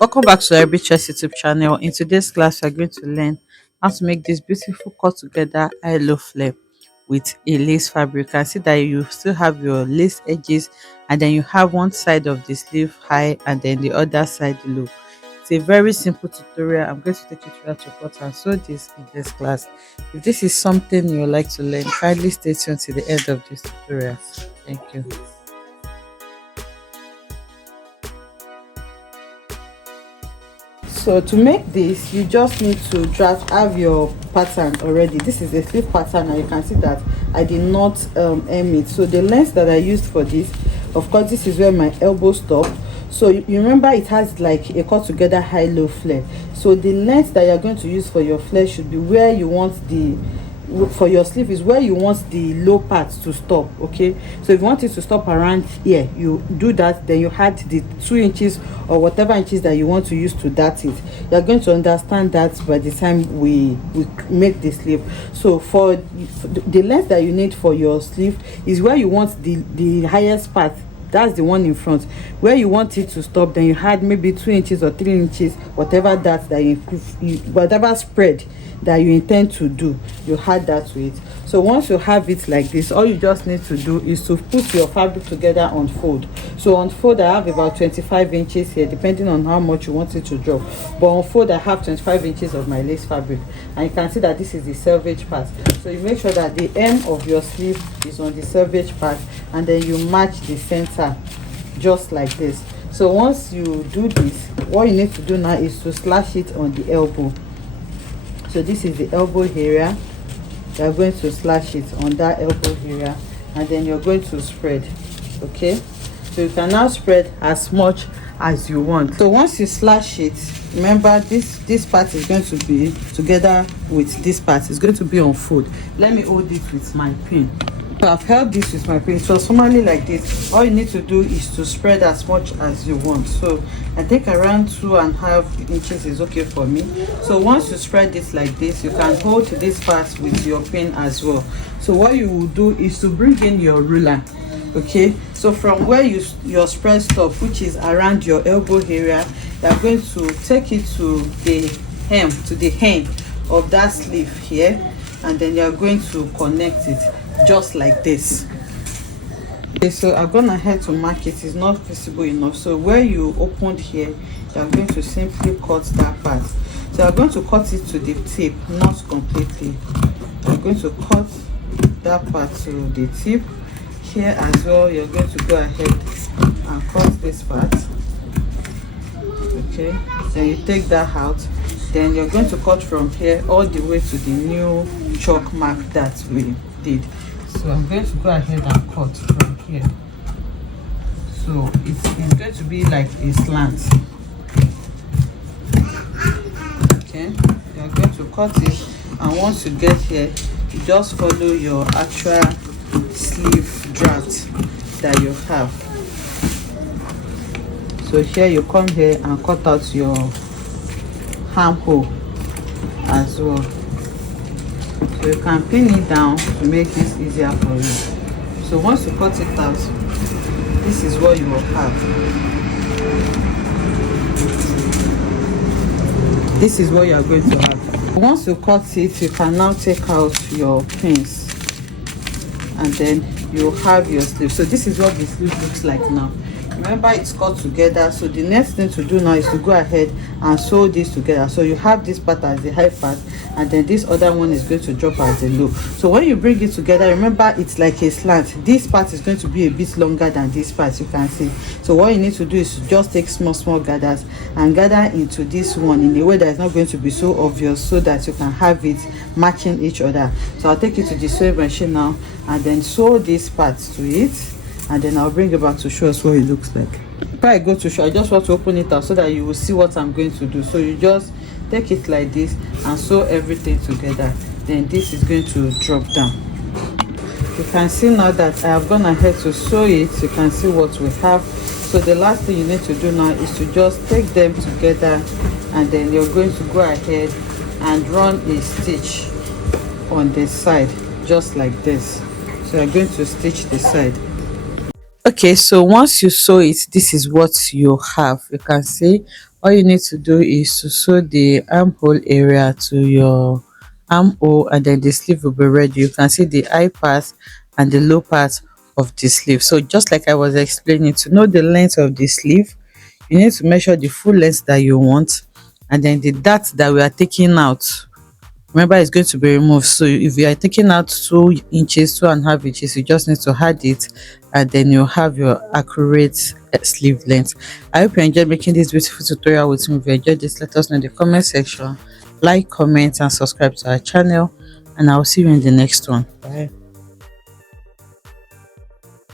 Welcome back to the Arabic Chess YouTube channel. In today's class, we're going to learn how to make this beautiful cut together high-low flare with a lace fabric. You can see that you still have your lace edges, and then you have one side of the sleeve high and then the other side low. It's a very simple tutorial. I'm going to take you through how to cut and sew this in this class. If this is something you would like to learn, kindly stay tuned to the end of this tutorial. Thank you. So to make this, you just need to have your pattern already. This is a sleeve pattern, and you can see that I did not hem it. So the length that I used for this, of course, this is where my elbow stopped. So you remember it has like a cut together high-low flare. So the length that you're going to use for your flare should be where you want the for your sleeve is where you want the low part to stop. Okay, so if you want it to stop around here, you do that, then you add the 2 inches or whatever inches that you want to use to that it. You're going to understand that by the time we make the sleeve. So for the length that you need for your sleeve is where you want the highest part. That's the one in front. Where you want it to stop, then you add maybe 2 inches or 3 inches, whatever that you whatever spread that you intend to do, you add that to it. So once you have it like this, all you just need to do is to put your fabric together on fold. So on fold, I have about 25 inches here, depending on how much you want it to drop. But on fold, I have 25 inches of my lace fabric, and you can see that this is the selvage part. So you make sure that the hem of your sleeve is on the selvage part, and then you match the center just like this. So once you do this, what you need to do now is to slash it on the elbow. So this is the elbow area. You're going to slash it on that elbow area, and then you're going to spread. Okay, so you can now spread as much as you want. So once you slash it, remember this part is going to be together with this part. It's going to be on fold. Let me hold it with my pin. So I've held this with my pin. So formally like this, all you need to do is to spread as much as you want. So I think around 2.5 inches is okay for me. So once you spread this like this, you can hold this part with your pin as well. So what you will do is to bring in your ruler. Okay, so from where your spread stop, which is around your elbow area, you are going to take it to the hem of that sleeve here, and then you are going to connect it just like this. Okay, so I'm gonna head to mark it. It's not visible enough. So where you opened here, you are going to simply cut that part. So I'm going to cut it to the tip, not completely. I'm going to cut that part to the tip. Here as well, you're going to go ahead and cut this part. Okay, then you take that out. Then you're going to cut from here all the way to the new chalk mark that we did. So I'm going to go ahead and cut from here. So it's going to be like a slant. Okay, you're going to cut it, and once you get here, you just follow your actual sleeve draft that you have. So here you come here and cut out your armhole as well. So you can pin it down to make this easier for you. So once you cut it out, this is what you will have. This is what you are going to have. Once you cut it, you can now take out your pins, and then you have your sleeve. So this is what the sleeve looks like now. Remember, it's cut together. So the next thing to do now is to go ahead and sew this together. So you have this part as the high part, and then this other one is going to drop as the low. So when you bring it together, remember it's like a slant. This part is going to be a bit longer than this part, you can see. So what you need to do is to just take small gathers and gather into this one in a way that is not going to be so obvious, so that you can have it matching each other. So I'll take it to the sewing machine now, and then sew this part to it, and then I'll bring it back to show us what it looks like. Before I go to show, I just want to open it out so that you will see what I'm going to do. So you just take it like this and sew everything together. Then this is going to drop down. You can see now that I have gone ahead to sew it. You can see what we have. So the last thing you need to do now is to just take them together, and then you're going to go ahead and run a stitch on the side just like this. So you're going to stitch the side. Okay, so once you sew it, this is what you have. You can see All you need to do is to sew the armhole area to your armhole, and then the sleeve will be ready. You can see the high part and the low part of the sleeve. So just like I was explaining, to know the length of the sleeve, you need to measure the full length that you want, and then the dart that we are taking out, remember, it's going to be removed. So if you are taking out 2 inches, 2.5 inches, you just need to add it, and then you have your accurate sleeve length. I hope you enjoyed making this beautiful tutorial with me. If you enjoyed this, let us know in the comment section. Like, comment and subscribe to our channel, and I'll see you in the next one. Bye.